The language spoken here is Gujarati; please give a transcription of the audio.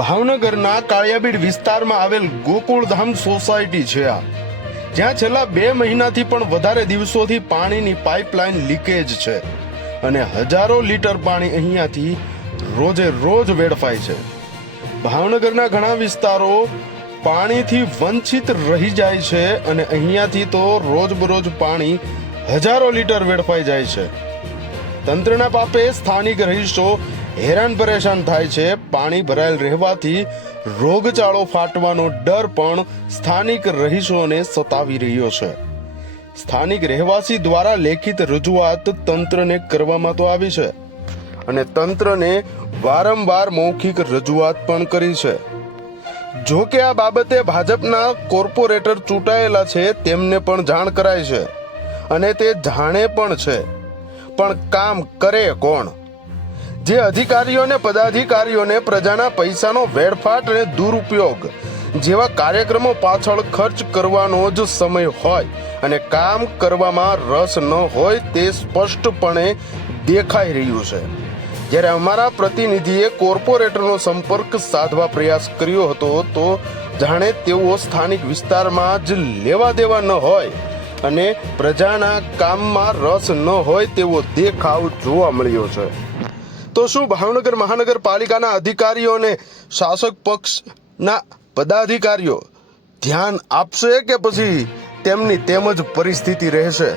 ભાવનગરના કાળિયાબીડ વિસ્તારમાં આવેલ ગોકુળધામ સોસાયટી છે આ. જ્યાં છેલ્લા બે મહિનાથી પણ વધારે દિવસોથી પાણીની પાઇપલાઇન લીકેજ છે અને હજારો લીટર પાણી અહીંયાથી રોજે રોજ વેડફાય છે. ભાવનગરના ઘણા વિસ્તારો પાણીથી વંચિત રહી જાય છે અને અહીંયાથી તો રોજબરોજ પાણી હજારો લીટર વેડફાઈ જાય છે. તંત્રના પાપે સ્થાનિક રહીશો હેરાન પરેશાન થાય છે. પાણી ભરાયેલ રહેવાથી રોગચાળો ફાટવાનો ડર પણ સ્થાનિક રહીશોને સતાવી રહ્યો છે. સ્થાનિક રહેવાસી દ્વારા લેખિત રજૂઆત તંત્રને કરવામાં તો આવી છે અને તંત્રને વારંવાર મૌખિક રજૂઆત પણ કરી છે. જો કે આ બાબતે ભાજપના કોર્પોરેટર ચૂંટાયેલા છે તેમને પણ જાણ કરાય છે અને તે જાણે પણ છે. પણ કામ કરે કોણ? જે અધિકારીઓને, પદાધિકારીઓને પ્રજાના પૈસાનો વેડફાટ અને દુરુપયોગ જેવા કાર્યક્રમો પાછળ ખર્ચ કરવાનો જ સમય હોય અને કામ કરવામાં રસ ન હોય તે સ્પષ્ટપણે દેખાઈ રહ્યું છે. જ્યારે અમારા પ્રતિનિધિએ કોર્પોરેટરનો સંપર્ક સાધવા પ્રયાસ કર્યો હતો, તો જાણે તેઓ સ્થાનિક વિસ્તારમાં જ લેવા દેવા ન હોય અને પ્રજાના કામમાં રસ ન હોય તેવો દેખાવ જોવા મળ્યો છે. તો શું ભાવનગર મહાનગરપાલિકાના અધિકારીઓને શાસક પક્ષના પદાધિકારીઓ ધ્યાન આપશે કે પછી તેમની તેમજ પરિસ્થિતિ રહેશે?